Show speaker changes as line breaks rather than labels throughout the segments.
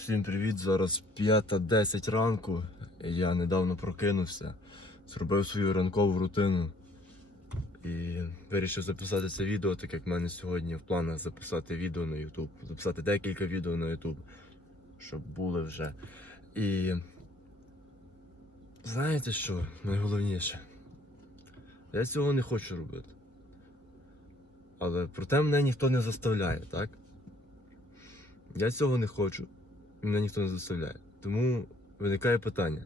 Всім привіт! Зараз 5.10 ранку. Я недавно прокинувся, зробив свою ранкову рутину і вирішив записати це відео, так як в мене сьогодні в планах записати відео на YouTube, записати декілька відео на YouTube, щоб були вже. І знаєте що найголовніше? Я цього не хочу робити. Але проте мене ніхто не заставляє, так? Я цього не хочу. Мене ніхто не заставляє. Тому виникає питання.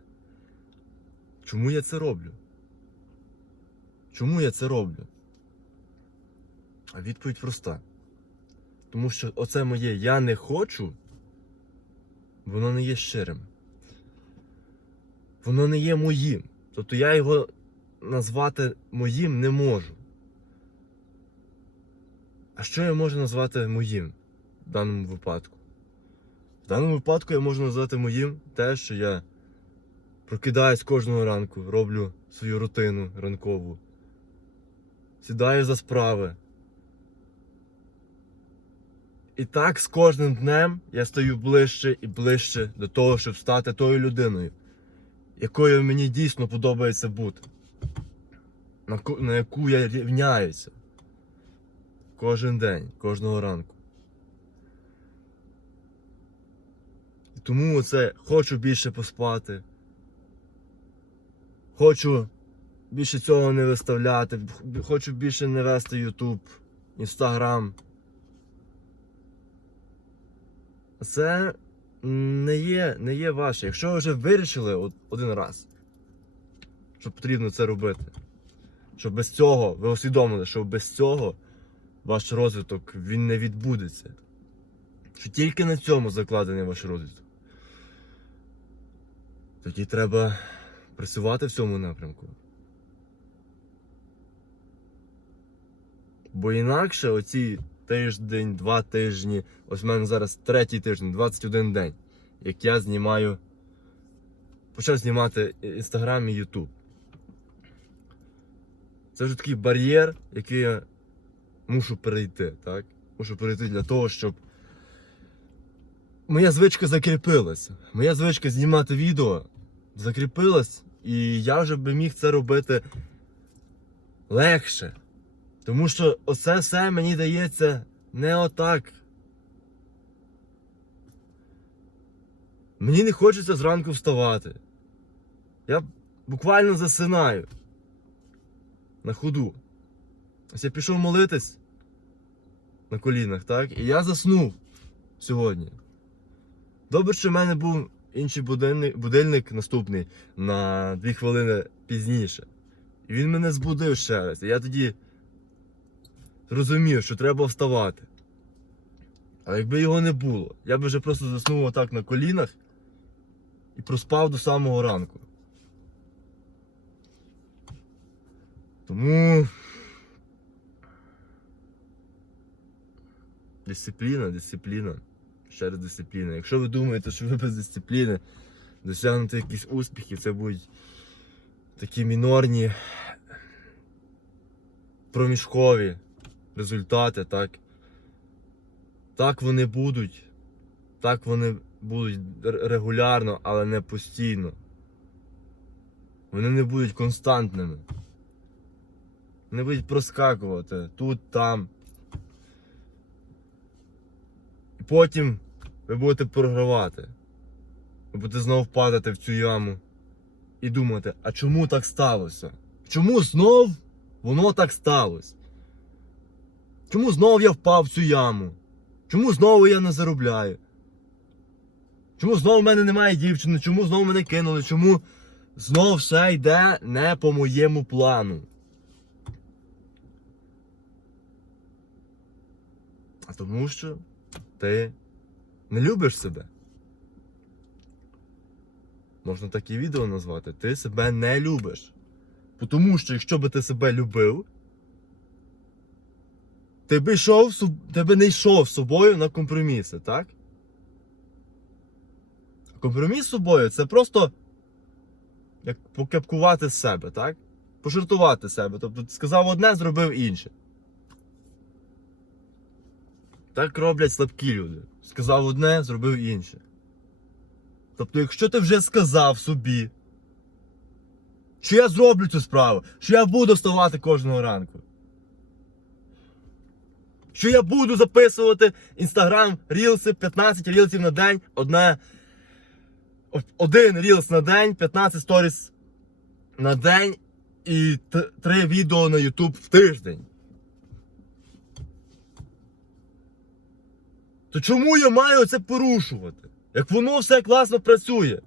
Чому я це роблю? Чому я це роблю? А відповідь проста. Тому що оце моє я не хочу, воно не є щирим. Воно не є моїм. Тобто я його назвати моїм не можу. А що я можу назвати моїм в даному випадку? В даному випадку я можу назвати моїм те, що я прокидаюсь кожного ранку, роблю свою рутину ранкову, сідаю за справи. І так з кожним днем я стаю ближче і ближче до того, щоб стати тою людиною, якою мені дійсно подобається бути, на яку я рівняюся кожен день, кожного ранку. Тому оце хочу більше поспати. Хочу більше цього не виставляти. Хочу більше не вести YouTube, Instagram. Це не є, не є ваше. Якщо ви вже вирішили один раз, що потрібно це робити, що без цього, ви усвідомили, що без цього ваш розвиток він не відбудеться. Що тільки на цьому закладений ваш розвиток. Тоді треба працювати в цьому напрямку. Бо інакше оці тиждень, два тижні, ось в мене зараз третій тиждень, 21 день, як я знімаю, почав знімати Інстаграм і Ютуб. Це вже такий бар'єр, який я мушу перейти, так? Мушу перейти для того, щоб моя звичка закріпилася. Моя звичка знімати відео закріпилась, і я вже би міг це робити легше. Тому що оце все мені дається не отак. Мені не хочеться зранку вставати. Я буквально засинаю на ходу. Ось я пішов молитись на колінах, так? І я заснув сьогодні. Добре, що в мене був інший будильник, будильник наступний на 2 хвилини пізніше. І він мене збудив ще раз. І я тоді зрозумів, що треба вставати. А якби його не було, я б вже просто заснув отак на колінах і проспав до самого ранку. Тому. Дисципліна, дисципліна. Ще раз дисципліна. Якщо ви думаєте, що ви без дисципліни досягнете якісь успіхи, це будуть такі мінорні проміжкові результати, так. Так вони будуть. Так вони будуть регулярно, але не постійно. Вони не будуть константними. Вони будуть проскакувати тут, там. І потім ви будете програвати. Ви будете знову падати в цю яму і думати, а чому так сталося? Чому знов воно так сталося? Чому знову я впав в цю яму? Чому знову я не заробляю? Чому знову в мене немає дівчини? Чому знову мене кинули? Чому знову все йде не по моєму плану? А тому що ти не любиш себе. Можна так відео назвати. Ти себе не любиш. Тому що якщо би ти себе любив, ти би йшов, ти би не йшов з собою на компроміси, так? Компроміс з собою це просто як покепкувати себе, так? Пожартувати себе. Тобто сказав одне, зробив інше. Так роблять слабкі люди. Сказав одне, зробив інше. Тобто, якщо ти вже сказав собі, що я зроблю цю справу, що я буду вставати кожного ранку. Що я буду записувати інстаграм рілси, 15 рілсів на день, одне, о- один рілс на день, 15 сторіс на день і т- три відео на YouTube в тиждень. То чому я маю це порушувати? Як воно все класно працює?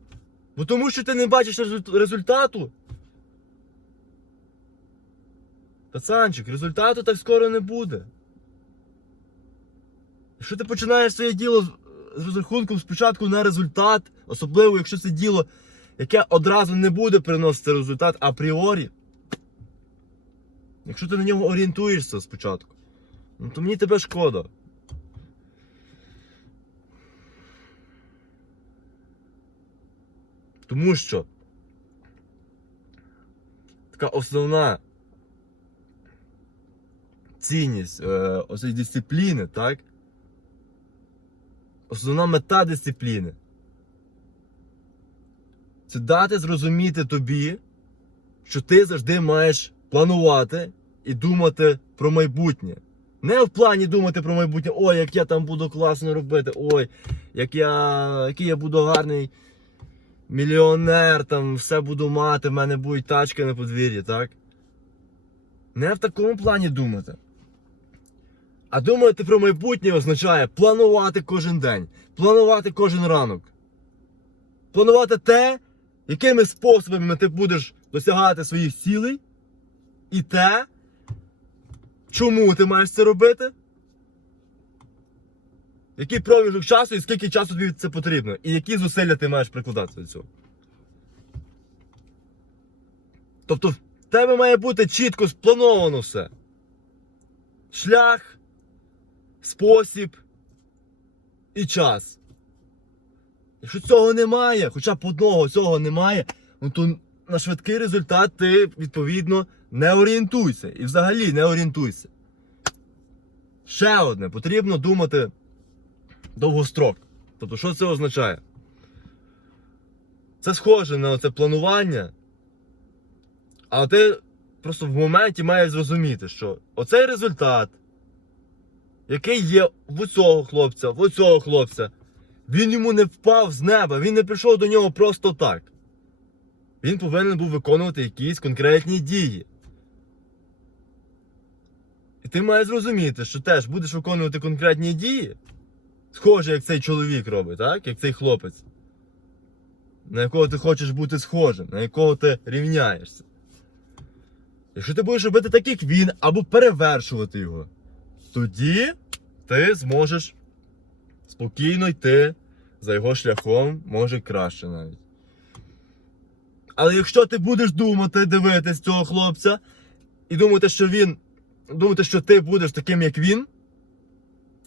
Бо тому що ти не бачиш результату. Пацанчик, результату так скоро не буде. Якщо ти починаєш своє діло з розрахунком спочатку на результат, особливо якщо це діло, яке одразу не буде приносити результат апріорі, якщо ти на нього орієнтуєшся спочатку, ну то мені тебе шкода. Тому що така основна цінність е, оцієї дисципліни, так? Основна мета дисципліни. Це дати зрозуміти тобі, що ти завжди маєш планувати і думати про майбутнє. Не в плані думати про майбутнє, ой, як я там буду класно робити, ой, як я, який я буду гарний мільйонер, там все буду мати, в мене будуть тачки на подвір'ї, так? Не в такому плані думати. А думати про майбутнє означає планувати кожен день, планувати кожен ранок. Планувати те, якими способами ти будеш досягати своїх цілей, і те, чому ти маєш це робити, який проміжок часу і скільки часу тобі це потрібно, і які зусилля ти маєш прикладати до цього. Тобто в тебе має бути чітко сплановано все. Шлях, спосіб і час. Якщо цього немає, хоча б одного цього немає, ну то на швидкий результат ти відповідно не орієнтуйся. І взагалі не орієнтуйся. Ще одне, потрібно думати довгострок. Тобто, що це означає? Це схоже на це планування, але ти просто в моменті маєш зрозуміти, що оцей результат, який є в цього хлопця, в цього хлопця, він йому не впав з неба, він не прийшов до нього просто так. Він повинен був виконувати якісь конкретні дії. І ти маєш зрозуміти, що теж будеш виконувати конкретні дії, схоже, як цей чоловік робить, так? Як цей хлопець, на якого ти хочеш бути схожим, на якого ти рівняєшся. Якщо ти будеш робити так, як він, або перевершувати його, тоді ти зможеш спокійно йти за його шляхом, може краще навіть. Але якщо ти будеш думати, дивитись цього хлопця, і думати, що він. Думати, що ти будеш таким, як він,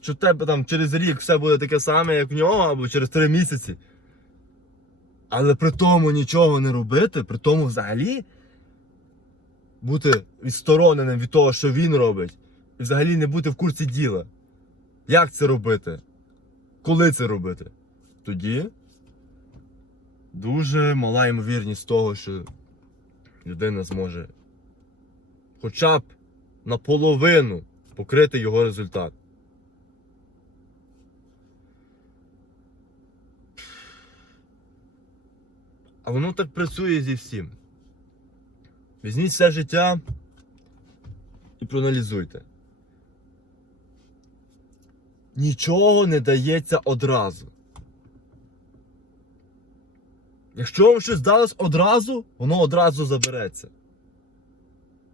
що тебе там через рік все буде таке саме, як в нього, або через три місяці. Але при тому нічого не робити, при тому взагалі бути відстороненим від того, що він робить, і взагалі не бути в курсі діла. Як це робити? Коли це робити? Тоді дуже мала ймовірність того, що людина зможе хоча б наполовину покрити його результат. А воно так працює зі всім. Візьміть все життя і проаналізуйте. Нічого не дається одразу. Якщо вам щось здалось одразу, воно одразу забереться.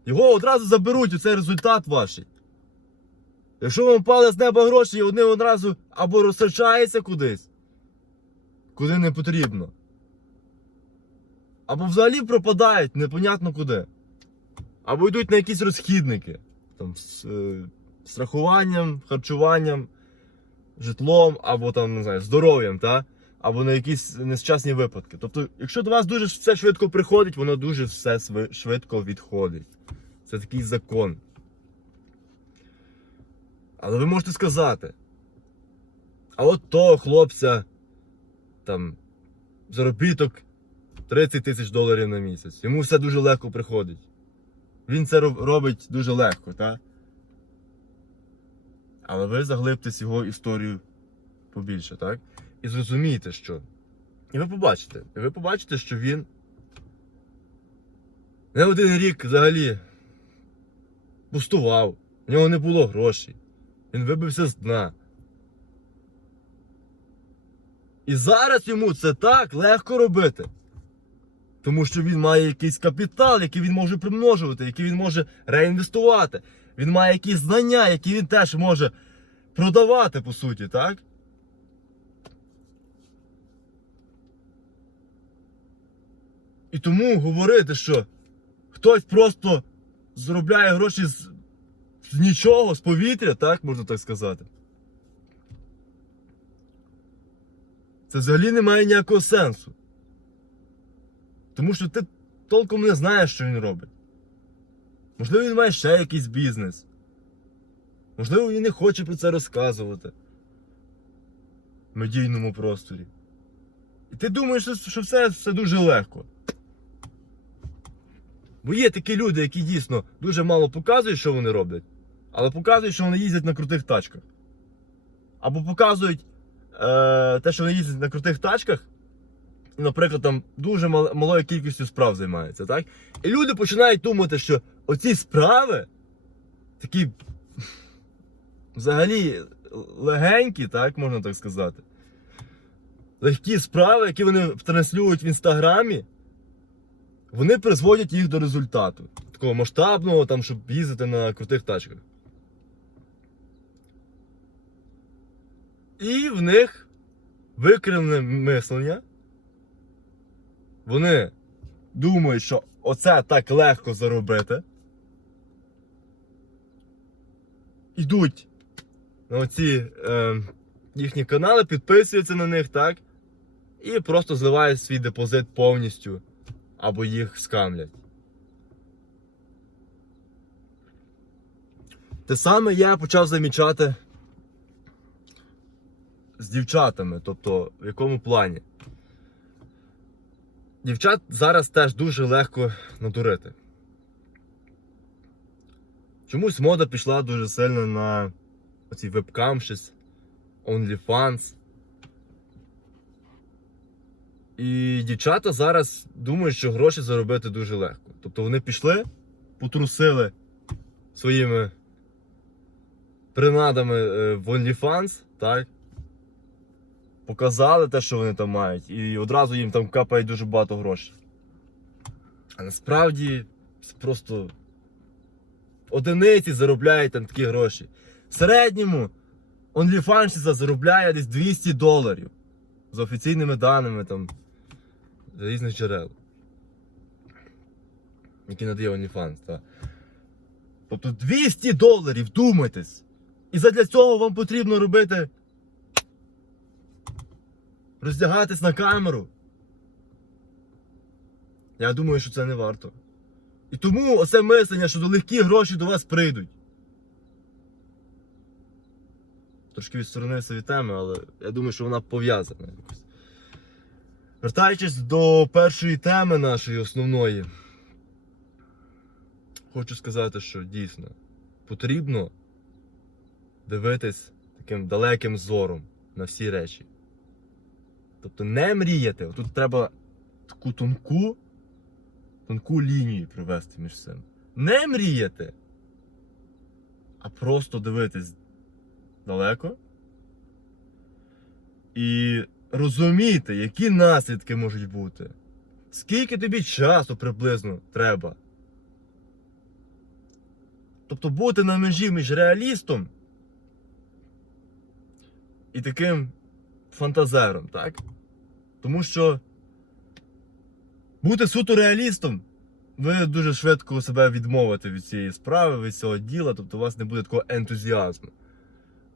Його одразу заберуть у цей результат ваш. Якщо вам впали з неба гроші, і вони одразу або розсочаються кудись, куди не потрібно. Або взагалі пропадають непонятно куди. Або йдуть на якісь розхідники. Там, з е, страхуванням, харчуванням, житлом, або там, не знаю, здоров'ям, та? або на якісь нещасні випадки. Тобто, якщо до вас дуже все швидко приходить, воно дуже все швидко відходить. Це такий закон. Але ви можете сказати. А от того хлопця там заробіток 30 тисяч доларів на місяць. Йому все дуже легко приходить. Він це робить дуже легко, так? Але ви заглибтесь його історію побільше, так? І зрозумієте, що. І ви побачите. І ви побачите, що він не один рік взагалі пустував. В нього не було грошей. Він вибився з дна. І зараз йому це так легко робити. Тому що він має якийсь капітал, який він може примножувати, який він може реінвестувати. Він має якісь знання, які він теж може продавати, по суті, так? І тому говорити, що хтось просто заробляє гроші з, з нічого, з повітря, так, можна так сказати. Це взагалі не має ніякого сенсу. Тому що ти толком не знаєш, що він робить. Можливо, він має ще якийсь бізнес. Можливо, він не хоче про це розказувати в медійному просторі. І ти думаєш, що- все, все дуже легко. Бо є такі люди, які дійсно дуже мало показують, що вони роблять, але показують, що вони їздять на крутих тачках. Або показують е, те, що вони їздять на крутих тачках, наприклад, там дуже мал- малою кількістю справ займаються, так? І люди починають думати, що оці справи такі взагалі легенькі, так, можна так сказати. Легкі справи, які вони транслюють в інстаграмі, вони призводять їх до результату. Такого масштабного, там, щоб їздити на крутих тачках. І в них викривлене мислення. Вони думають, що оце так легко заробити. Ідуть на оці е, їхні канали, підписуються на них, так? І просто зливають свій депозит повністю. Або їх скамлять. Те саме я почав замічати з дівчатами. Тобто, в якому плані? Дівчат зараз теж дуже легко надурити. Чомусь мода пішла дуже сильно на оці вебкам щось, OnlyFans. І дівчата зараз думають, що гроші заробити дуже легко. Тобто вони пішли, потрусили своїми принадами е, в OnlyFans, так? Показали те, що вони там мають, і одразу їм там капає дуже багато грошей. А насправді просто одиниці заробляють там такі гроші. В середньому OnlyFans заробляє десь 200 доларів. За офіційними даними там різних джерел. Які надає OnlyFans, так. Тобто 200 доларів, думайтесь! І задля цього вам потрібно робити. Роздягатись на камеру. Я думаю, що це не варто. І тому оце мислення, що до легкі гроші до вас прийдуть. Трошки відсторонився від теми, але я думаю, що вона пов'язана якось. Вертаючись до першої теми нашої основної, хочу сказати, що дійсно потрібно дивитись таким далеким зором на всі речі. Тобто не мріяти. Тут треба таку тонку, тонку лінію провести між цим. Не мріяти, а просто дивитись далеко. І розуміти, які наслідки можуть бути. Скільки тобі часу приблизно треба. Тобто бути на межі між реалістом і таким фантазером, так? Тому що бути суто реалістом, ви дуже швидко себе відмовите від цієї справи, від цього діла, тобто у вас не буде такого ентузіазму.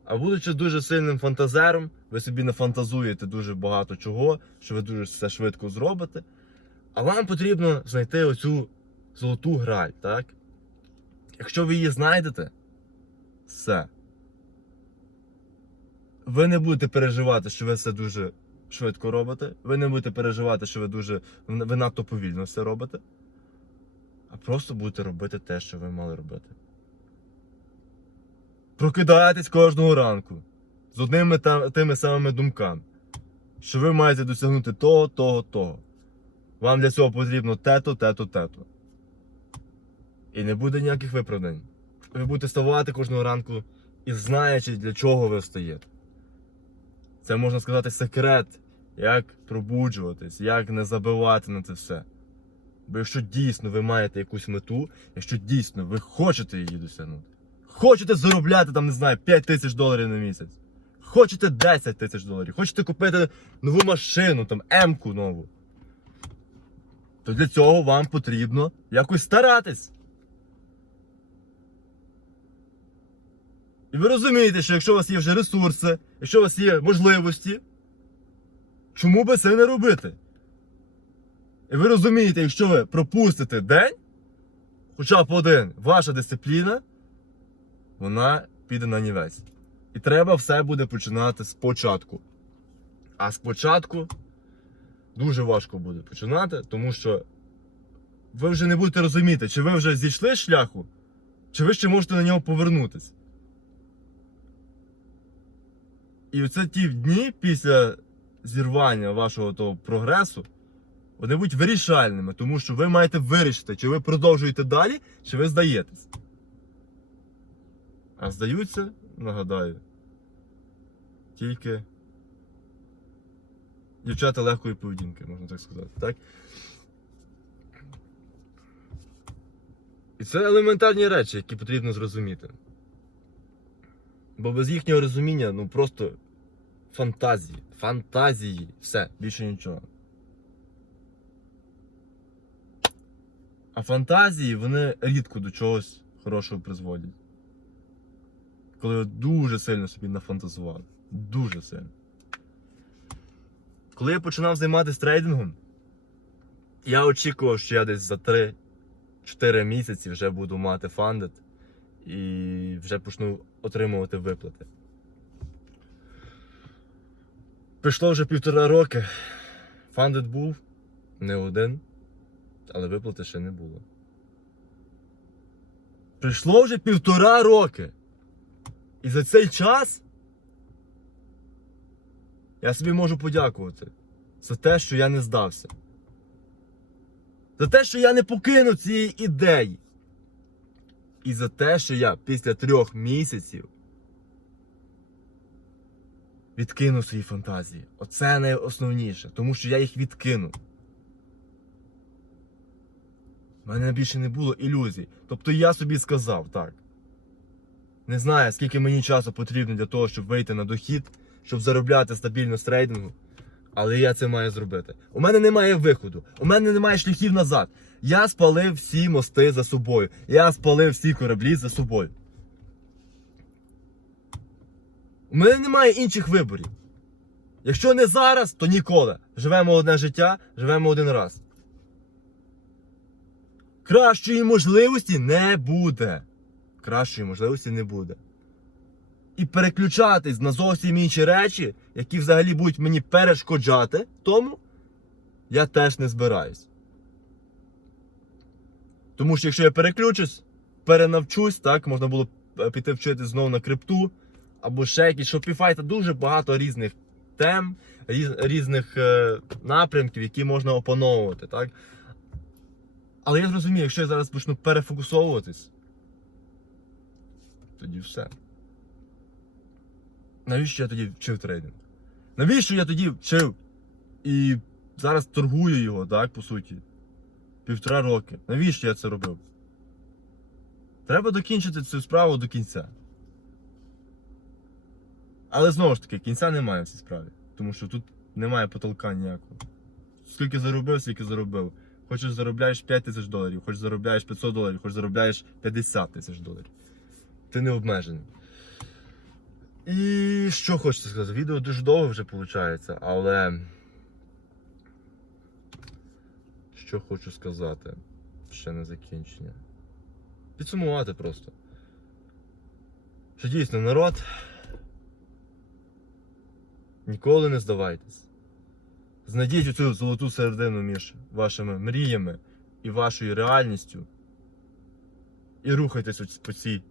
А будучи дуже сильним фантазером, ви собі нафантазуєте дуже багато чого, що ви дуже все швидко зробите. А вам потрібно знайти оцю золоту граль, так? Якщо ви її знайдете, все. Ви не будете переживати, що ви все дуже швидко робите. Ви не будете переживати, що ви дуже ви надто повільно все робите. А просто будете робити те, що ви мали робити. Прокидаєтесь кожного ранку з одними та, тими самими думками, що ви маєте досягнути того, того, того. Вам для цього потрібно те-то, те-то, те-то. І не буде ніяких виправдань. Ви будете вставати кожного ранку і знаючи, для чого ви встаєте. Це можна сказати секрет, як пробуджуватись, як не забивати на це все. Бо якщо дійсно ви маєте якусь мету, якщо дійсно ви хочете її досягнути, хочете заробляти там, не знаю, 5 тисяч доларів на місяць, хочете 10 тисяч доларів, хочете купити нову машину, там М-ку нову, то для цього вам потрібно якось старатись. І ви розумієте, що якщо у вас є вже ресурси, якщо у вас є можливості, чому би це не робити? І ви розумієте, якщо ви пропустите день, хоча б один, ваша дисципліна, вона піде на нівець. І треба все буде починати спочатку. А спочатку дуже важко буде починати, тому що ви вже не будете розуміти, чи ви вже зійшли з шляху, чи ви ще можете на нього повернутися. І оце ті дні після зірвання вашого того прогресу, вони будуть вирішальними, тому що ви маєте вирішити, чи ви продовжуєте далі, чи ви здаєтесь. А здаються, нагадаю, тільки дівчата легкої поведінки, можна так сказати, так? І це елементарні речі, які потрібно зрозуміти. Бо без їхнього розуміння, ну просто фантазії. Фантазії. Все, більше нічого. А фантазії вони рідко до чогось хорошого призводять. Коли ви дуже сильно собі нафантазували. Дуже сильно. Коли я починав займатися трейдингом, я очікував, що я десь за 3-4 місяці вже буду мати фандит і вже почну отримувати виплати. Прийшло вже півтора роки. Фандит був не один, але виплати ще не було. Прийшло вже півтора роки. І за цей час я собі можу подякувати за те, що я не здався. За те, що я не покинув цієї ідеї. І за те, що я після трьох місяців відкинув свої фантазії. Оце найосновніше, тому що я їх відкинув. У мене більше не було ілюзій. Тобто я собі сказав так. Не знаю, скільки мені часу потрібно для того, щоб вийти на дохід, щоб заробляти стабільно з трейдингу. Але я це маю зробити. У мене немає виходу, у мене немає шляхів назад. Я спалив всі мости за собою. Я спалив всі кораблі за собою. У мене немає інших виборів. Якщо не зараз, то ніколи. Живемо одне життя, живемо один раз. Кращої можливості не буде. Кращої можливості не буде. І переключатись на зовсім інші речі, які взагалі будуть мені перешкоджати, тому я теж не збираюсь. Тому що якщо я переключусь, перенавчусь, так, можна було піти вчити знову на крипту, або ще якісь Shopify, та дуже багато різних тем, різ, різних е, напрямків, які можна опановувати. Так? Але я зрозумію, якщо я зараз почну перефокусовуватись, тоді все. Навіщо я тоді вчив трейдинг? Навіщо я тоді вчив і зараз торгую його, так, по суті? Півтора роки. Навіщо я це робив? Треба докінчити цю справу до кінця. Але знову ж таки, кінця немає в цій справі. Тому що тут немає потолка ніякого. Скільки заробив, скільки заробив. Хочеш заробляєш 5 тисяч доларів, хочеш заробляєш 500 доларів, хочеш заробляєш 50 тисяч доларів. Ти не обмежений. І що хочеться сказати? Відео дуже довго вже виходить, але. Що хочу сказати? Ще не закінчення. Підсумувати просто. Що дійсно народ. Ніколи не здавайтесь. Знайдіть цю золоту середину між вашими мріями і вашою реальністю. І рухайтесь по цій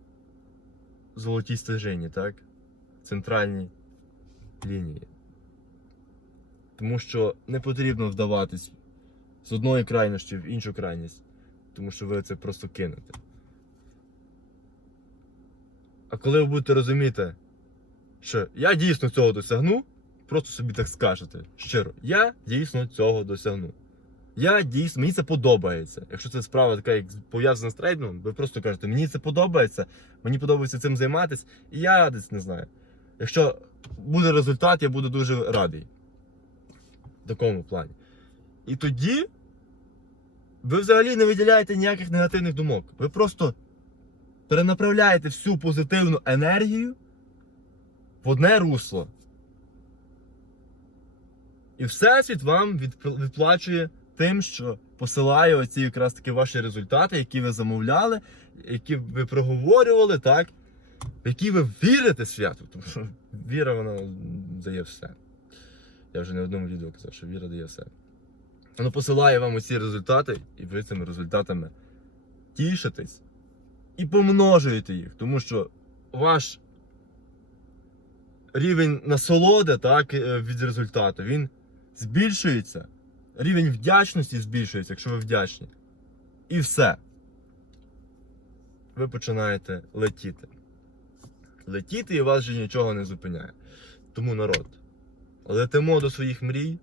золотій стежині, так? Центральній лінії. Тому що не потрібно вдаватись з одної крайності в іншу крайність, тому що ви це просто кинете. А коли ви будете розуміти, що я дійсно цього досягну, просто собі так скажете щиро, я дійсно цього досягну. Я дійсно, мені це подобається. Якщо це справа така, як пов'язана з трейдингом, ви просто кажете, мені це подобається, мені подобається цим займатися, і я десь не знаю. Якщо буде результат, я буду дуже радий. В такому плані. І тоді ви взагалі не виділяєте ніяких негативних думок. Ви просто перенаправляєте всю позитивну енергію в одне русло. І Всесвіт вам відплачує тим, що посилає оці якраз таки ваші результати, які ви замовляли, які ви проговорювали, так? В які ви вірите свято. Тому що віра вона дає все. Я вже не в одному відео казав, що віра дає все. Воно посилає вам оці результати, і ви цими результатами тішитесь і помножуєте їх, тому що ваш рівень насолоди так, е, від результату, він збільшується. Рівень вдячності збільшується, якщо ви вдячні. І все. Ви починаєте летіти. Летіти і вас вже нічого не зупиняє. Тому народ. Летимо до своїх мрій,